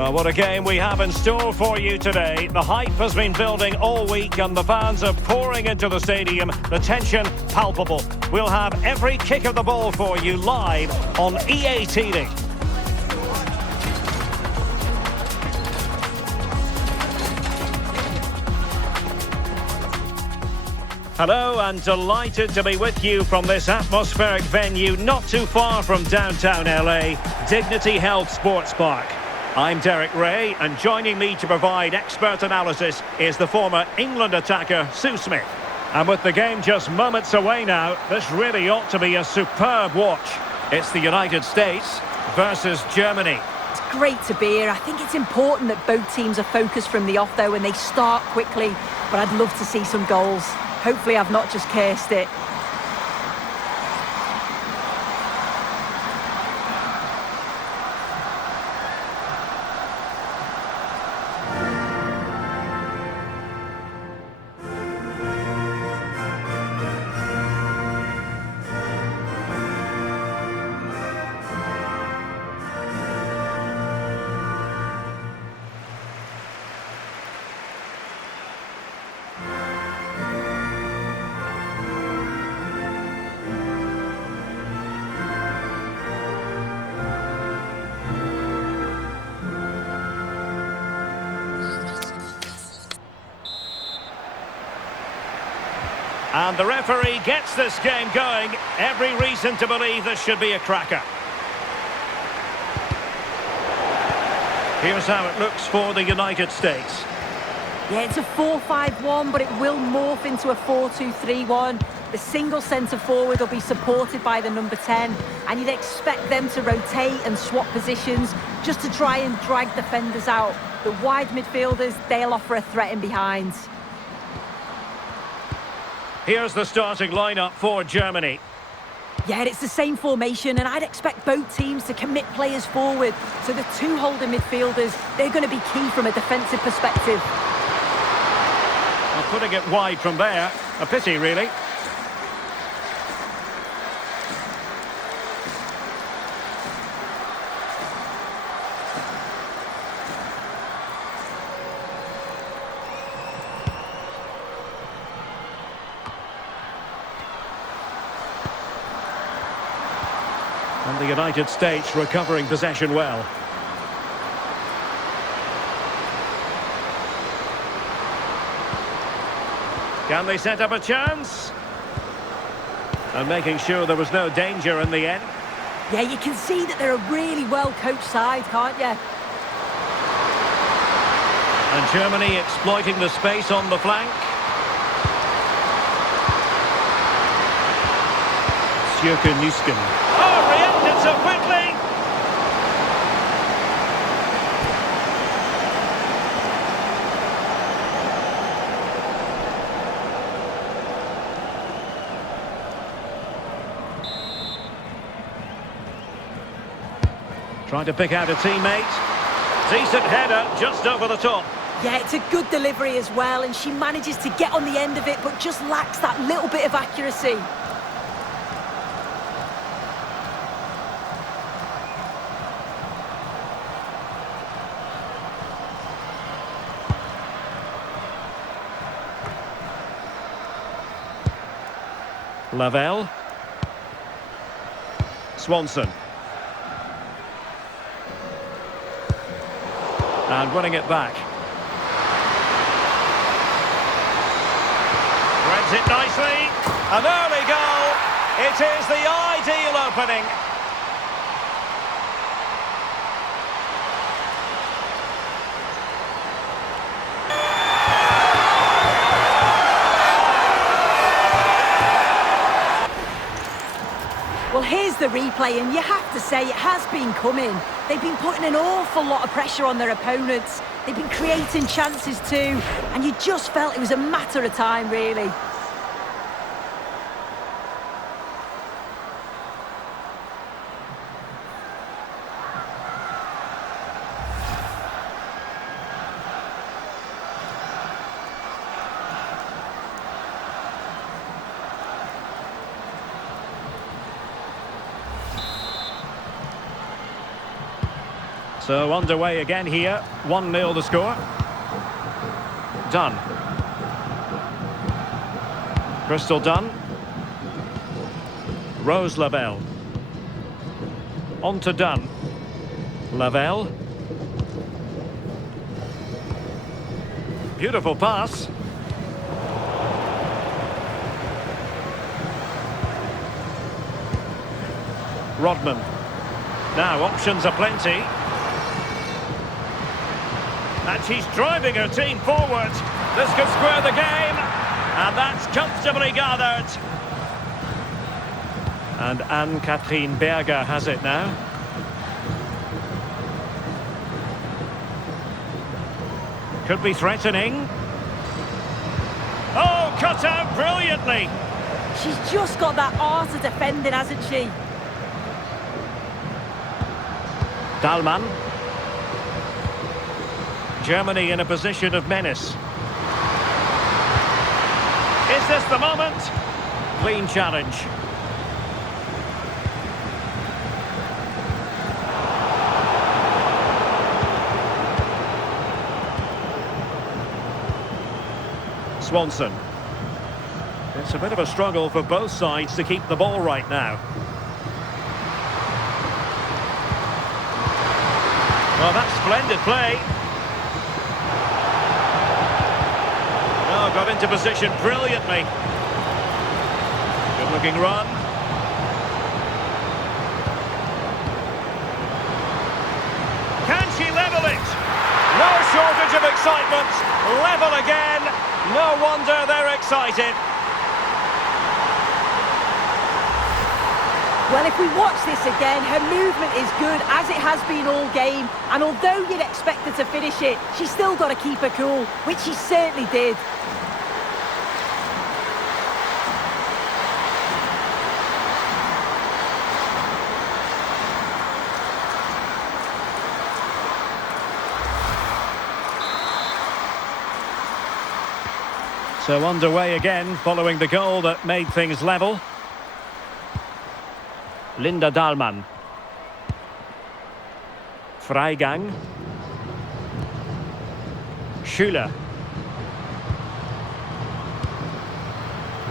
Well, what a game we have in store for you today. The hype has been building all week and the fans are pouring into the stadium. The tension palpable. We'll have every kick of the ball for you live on EA TV. Hello and delighted to be with you from this atmospheric venue not too far from downtown LA, Dignity Health Sports Park. I'm Derek Ray, and joining me to provide expert analysis is the former England attacker, Sue Smith. And with the game just moments away now, this really ought to be a superb watch. It's the United States versus Germany. It's great to be here. I think it's important that both teams are focused from the off, though, and they start quickly. But I'd love to see some goals. Hopefully I've not just cursed it. And the referee gets this game going. Every reason to believe this should be a cracker. Here's how it looks for the United States. Yeah, it's a 4-5-1, but it will morph into a 4-2-3-1. The single centre forward will be supported by the number 10, and you'd expect them to rotate and swap positions just to try and drag defenders out. The wide midfielders, they'll offer a threat in behind. Here's the starting lineup for Germany. Yeah, it's the same formation, and I'd expect both teams to commit players forward. So the two holding midfielders, they're going to be key from a defensive perspective. Well, putting it wide from there, a pity really. And the United States recovering possession well. Can they set up a chance? And making sure there was no danger in the end. Yeah, you can see that they're a really well-coached side, can't you? And Germany exploiting the space on the flank. Nusken. Oh, reacted so quickly! Trying to pick out a teammate. Decent header, just over the top. Yeah, it's a good delivery as well, and she manages to get on the end of it, but just lacks that little bit of accuracy. Lavelle. Swanson. And winning it back. Threads it nicely. An early goal. It is the ideal opening. Well, here's the replay, and you have to say it has been coming. They've been putting an awful lot of pressure on their opponents. They've been creating chances too, and you just felt it was a matter of time, really. So underway again here. 1-0 the score. Dunn. Crystal Dunn. Rose Lavelle. On to Dunn. Lavelle. Beautiful pass. Rodman. Now options are plenty. And she's driving her team forward. This could square the game. And that's comfortably gathered. And Anne-Catherine Berger has it now. Could be threatening. Oh, cut out brilliantly. She's just got that art of defending, hasn't she? Dahlmann. Germany in a position of menace. Is this the moment? Clean challenge. Swanson. It's a bit of a struggle for both sides to keep the ball right now. Well, that's splendid play. Oh, got into position brilliantly. Good looking run. Can she level it? No shortage of excitement. Level again. No wonder they're excited. Well, if we watch this again, her movement is good, as it has been all game. And although you'd expect her to finish it, she's still got to keep her cool, which she certainly did. So underway again, following the goal that made things level. Linda Dahlmann. Freigang. Schüler.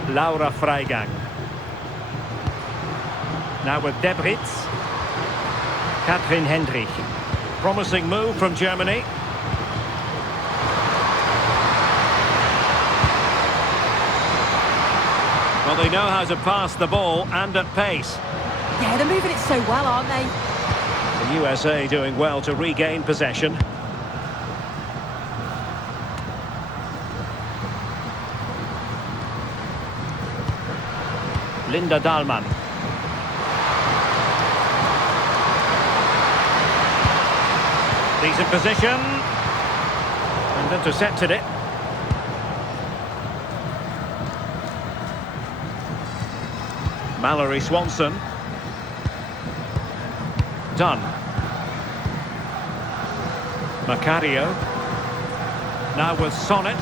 Laura Freigang. Now with Debritz. Katrin Hendrich. Promising move from Germany. Well, they know how to pass the ball and at pace. Yeah, they're moving it so well, aren't they? The USA doing well to regain possession. Linda Dahlmann. Decent position. And intercepted it. Mallory Swanson. Dunn. Macario. Now with Sonnet.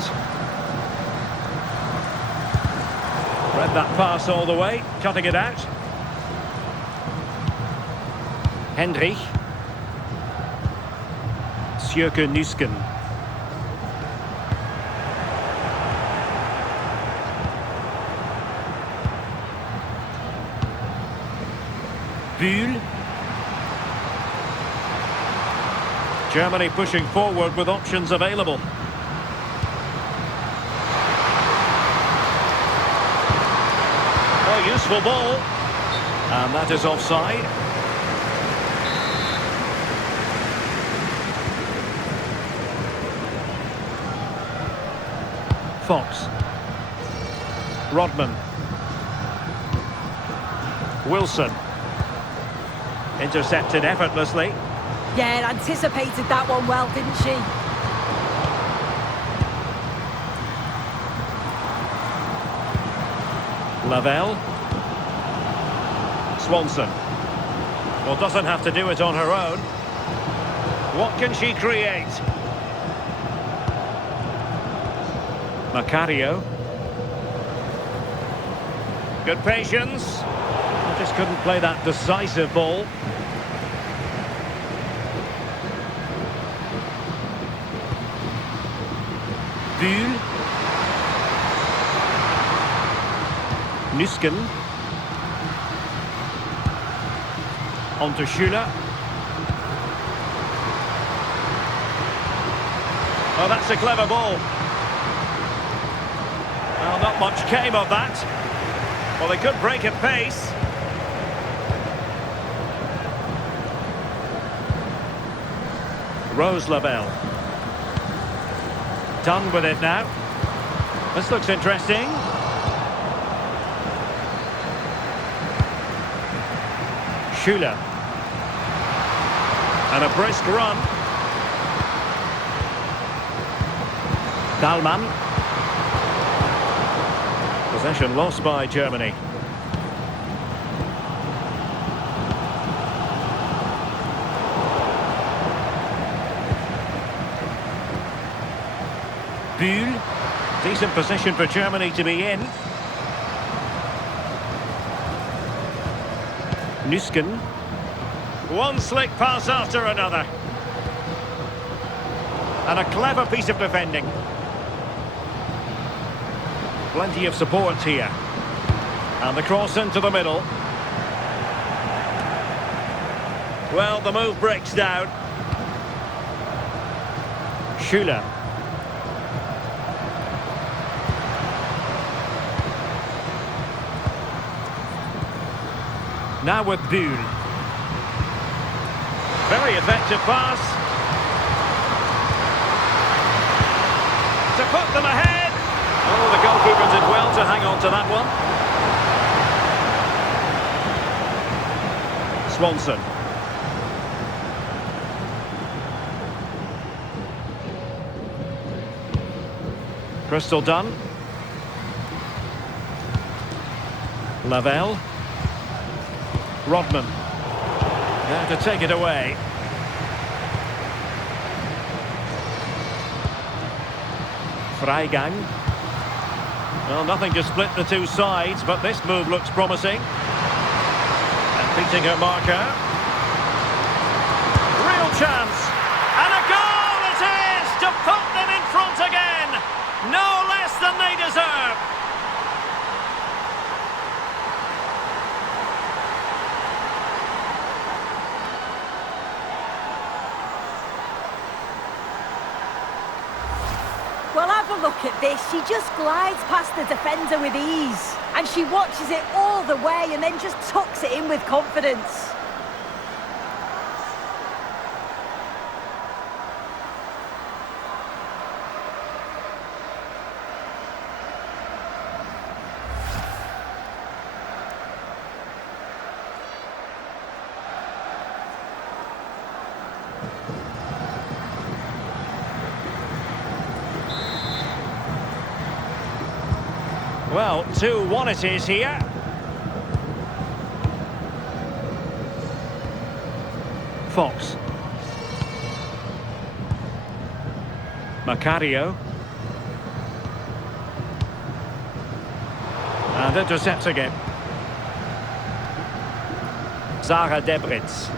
Read that pass all the way, cutting it out. Hendrich. Sjöke Nusken. Bühl. Germany pushing forward with options available. Oh, useful ball. And that is offside. Fox. Rodman. Wilson. Intercepted effortlessly. Yeah, anticipated that one well, didn't she? Lavelle. Swanson. Well, doesn't have to do it on her own. What can she create? Macario. Good patience. Just couldn't play that decisive ball. Bühl. Nüsken. On to Schüller. Oh, that's a clever ball. Well, not much came of that. Well, they could break at pace. Roeselabel. Done with it now. This looks interesting. Schüller. And a brisk run. Dahlmann. Possession lost by Germany. Bühl. Decent position for Germany to be in. Nüsken. One slick pass after another. And a clever piece of defending. Plenty of support here. And the cross into the middle. Well, the move breaks down. Schüller. Now with Bühl. Very effective pass. To put them ahead. Oh, the goalkeeper did well to hang on to that one. Swanson. Crystal done. Lavelle. Rodman. There to take it away. Freigang. Well, nothing to split the two sides, but this move looks promising. And beating her marker. Real chance. And a goal it is to put them in front again. No less than they deserve. Well, have a look at this. She just glides past the defender with ease. And she watches it all the way and then just tucks it in with confidence. Well, 2-1 it is here. Fox. Macario. And intercepts again. Zara Debritz.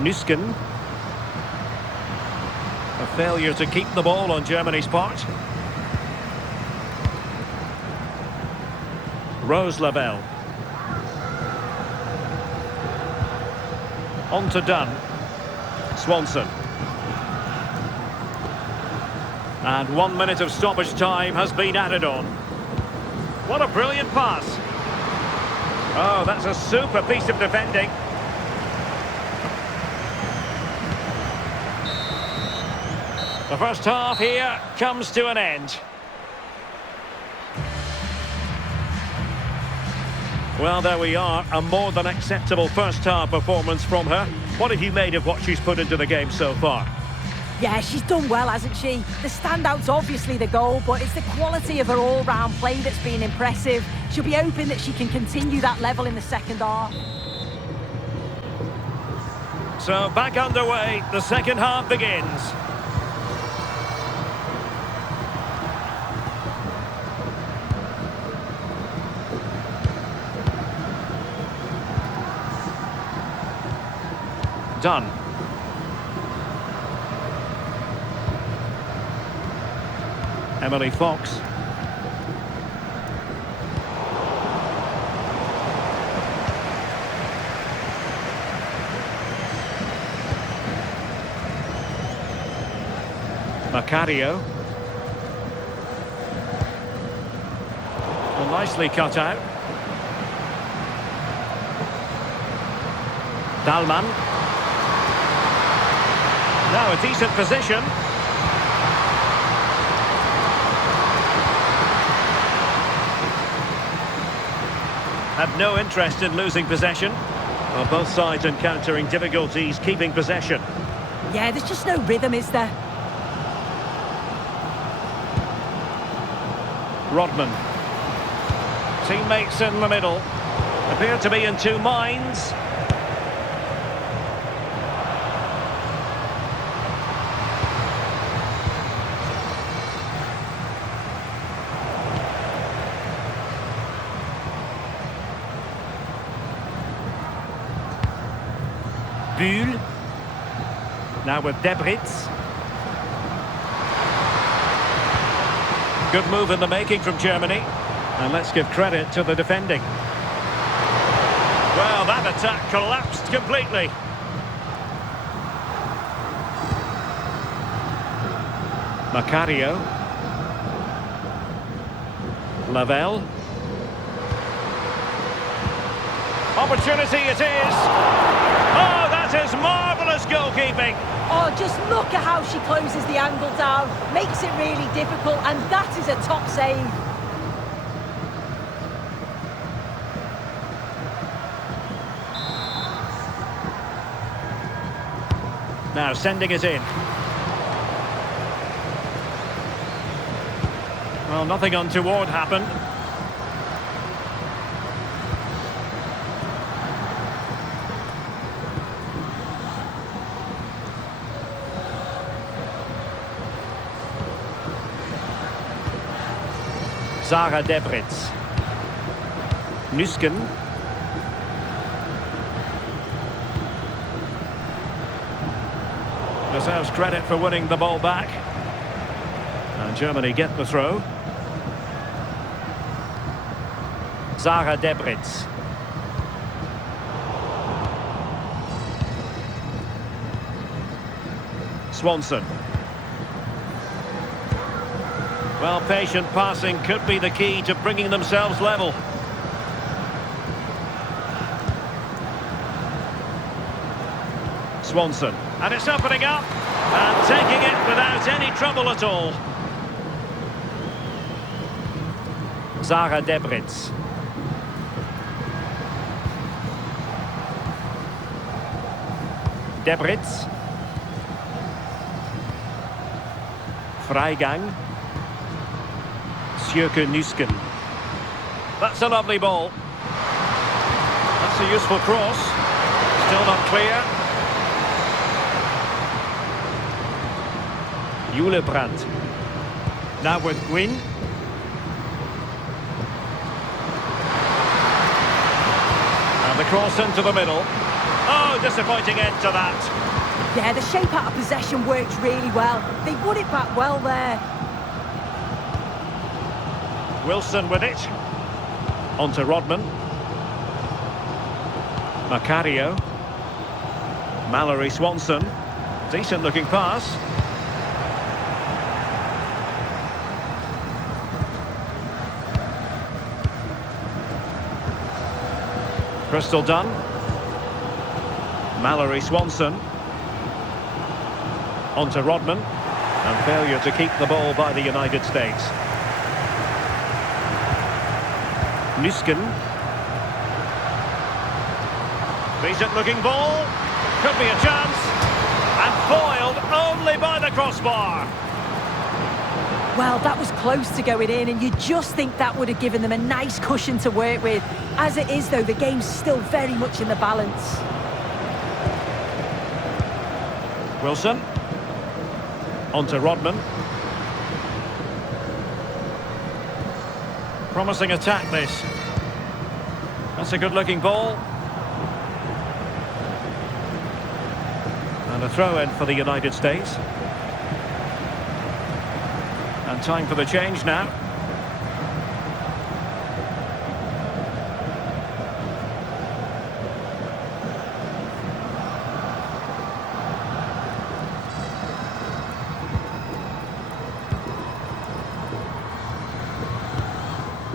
Nüsken. A failure to keep the ball on Germany's part. Roeselabel. On to Dunn. Swanson. And 1 minute of stoppage time has been added on. What a brilliant pass. Oh, that's a super piece of defending. The first half here comes to an end. Well, there we are, a more than acceptable first half performance from her. What have you made of what she's put into the game so far? Yeah, she's done well, hasn't she? The standout's obviously the goal, but it's the quality of her all-round play that's been impressive. She'll be hoping that she can continue that level in the second half. So back underway, the second half begins. Done. Emily Fox. Macario. Well, nicely cut out. Dalman. Now a decent position. Had no interest in losing possession. Well, both sides encountering difficulties keeping possession. Yeah, there's just no rhythm, is there? Rodman. Teammates in the middle. Appear to be in two minds. Buhl. Now with Debritz. Good move in the making from Germany. And let's give credit to the defending. Well, that attack collapsed completely. Macario. Lavelle. Opportunity it is. Oh, that is marvellous goalkeeping. Oh, just look at how she closes the angle down. Makes it really difficult, and that is a top save. Now sending it in. Well, nothing untoward happened. Zara Debritz. Nusken. Deserves credit for winning the ball back. And Germany get the throw. Zara Debritz. Swanson. Well, patient passing could be the key to bringing themselves level. Swanson. And it's opening up. And taking it without any trouble at all. Zara Debritz. Debritz. Freigang. Sjöke Nusken. That's a lovely ball. That's a useful cross. Still not clear. Julebrandt. Now with Gwyn. And the cross into the middle. Oh, disappointing end to that. Yeah, the shape out of possession worked really well. They won it back well there. Wilson with it. On to Rodman. Macario. Mallory Swanson. Decent looking pass. Crystal Dunn. Mallory Swanson. On to Rodman. And failure to keep the ball by the United States. Nusken. Decent looking ball. Could be a chance. And foiled only by the crossbar. Well, that was close to going in, and you just think that would have given them a nice cushion to work with. As it is, though, the game's still very much in the balance. Wilson. On to Rodman. Promising attack, this. That's a good-looking ball. And a throw-in for the United States. And time for the change now.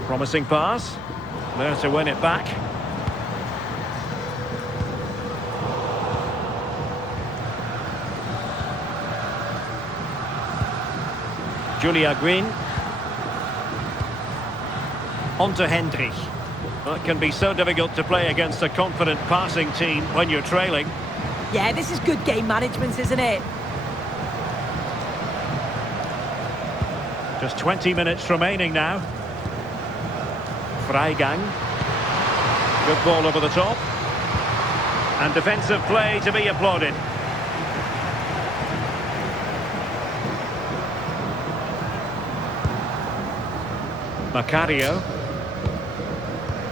Promising pass. There to win it back. Julia Green. On to Hendrich. That can be so difficult to play against a confident passing team when you're trailing. Yeah, this is good game management, isn't it? Just 20 minutes remaining now. Freigang. Good ball over the top. And defensive play to be applauded. Macario.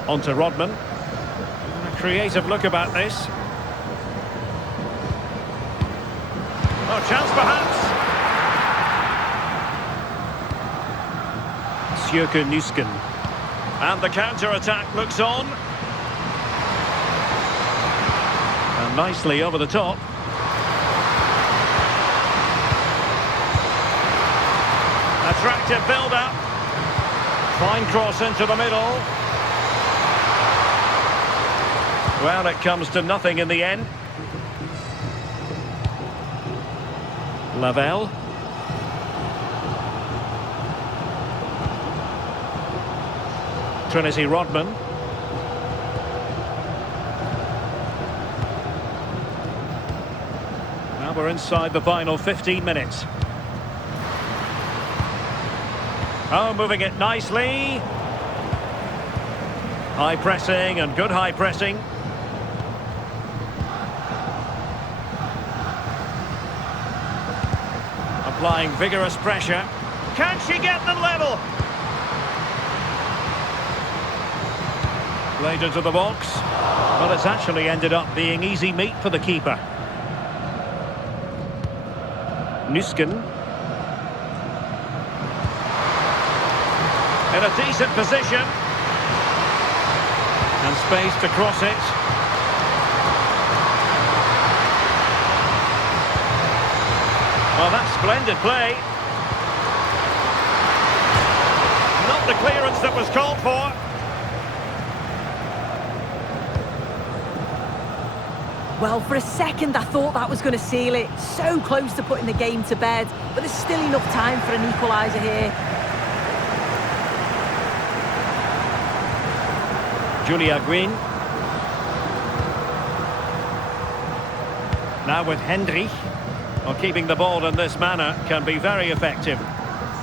On to Rodman. A creative look about this. Oh, chance perhaps. Sjöke Nusken. And the counter-attack looks on. And nicely over the top. Attractive build-up. Fine cross into the middle. Well, it comes to nothing in the end. Lavelle. Trinity Rodman. Now we're inside the final 15 minutes. Oh, moving it nicely. High pressing and good high pressing. Applying vigorous pressure. Can she get them level? Played into the box. Well, it's actually ended up being easy meat for the keeper. Nusken. In a decent position. And space to cross it. Well, that's splendid play. Not the clearance that was called for. Well, for a second I thought that was going to seal it. So close to putting the game to bed. But there's still enough time for an equaliser here. Julia Green. Now with Hendrich. Well, keeping the ball in this manner can be very effective.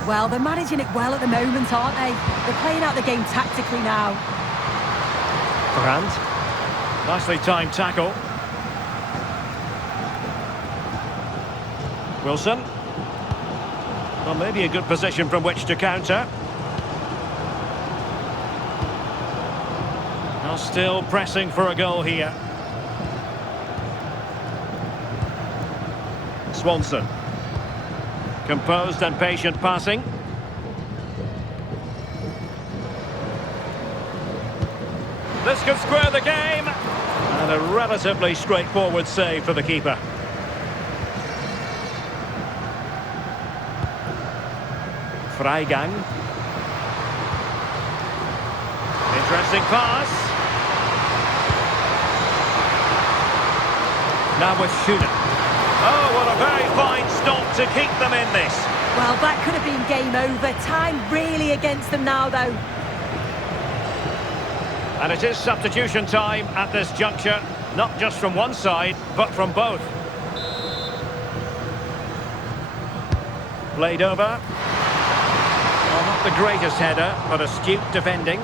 Well, they're managing it well at the moment, aren't they? They're playing out the game tactically now. Brandt. Nicely timed tackle. Wilson. Well, maybe a good position from which to counter. Now still pressing for a goal here. Swanson. Composed and patient passing. This could square the game. And a relatively straightforward save for the keeper. Freigang. Interesting pass. Now with Schüner. Oh, what a very fine stop to keep them in this. Well, that could have been game over. Time really against them now, though. And it is substitution time at this juncture. Not just from one side, but from both. Played over. Well, not the greatest header, but astute defending.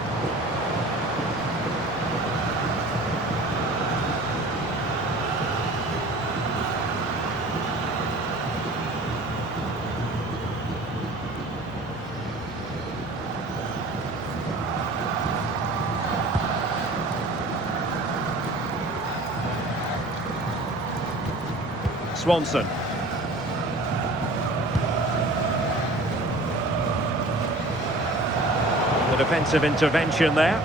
Swanson. The defensive intervention there.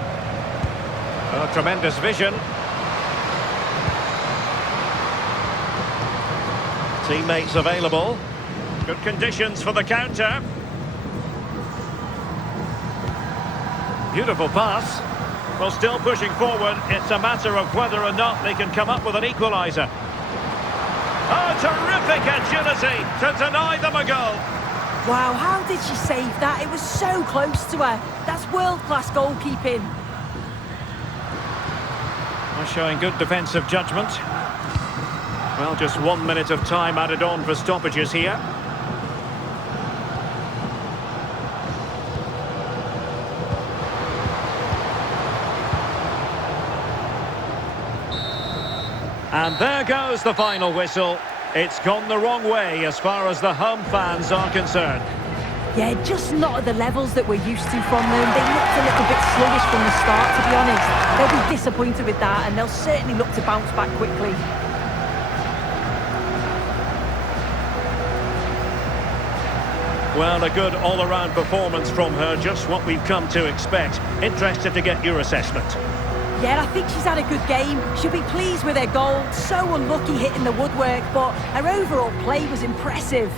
Oh, tremendous vision. Teammates available. Good conditions for the counter. Beautiful pass. Well, still pushing forward. It's a matter of whether or not they can come up with an equaliser. Oh, terrific agility to deny them a goal. Wow, how did she save that? It was so close to her. That's world-class goalkeeping. Well, showing good defensive judgment. Well, just 1 minute of time added on for stoppages here. And there goes the final whistle. It's gone the wrong way as far as the home fans are concerned. Yeah, just not at the levels that we're used to from them. They looked a little bit sluggish from the start, to be honest. They'll be disappointed with that, and they'll certainly look to bounce back quickly. Well, a good all-around performance from her, just what we've come to expect. Interested to get your assessment. Yeah, I think she's had a good game. She'll be pleased with her goal. So unlucky hitting the woodwork, but her overall play was impressive.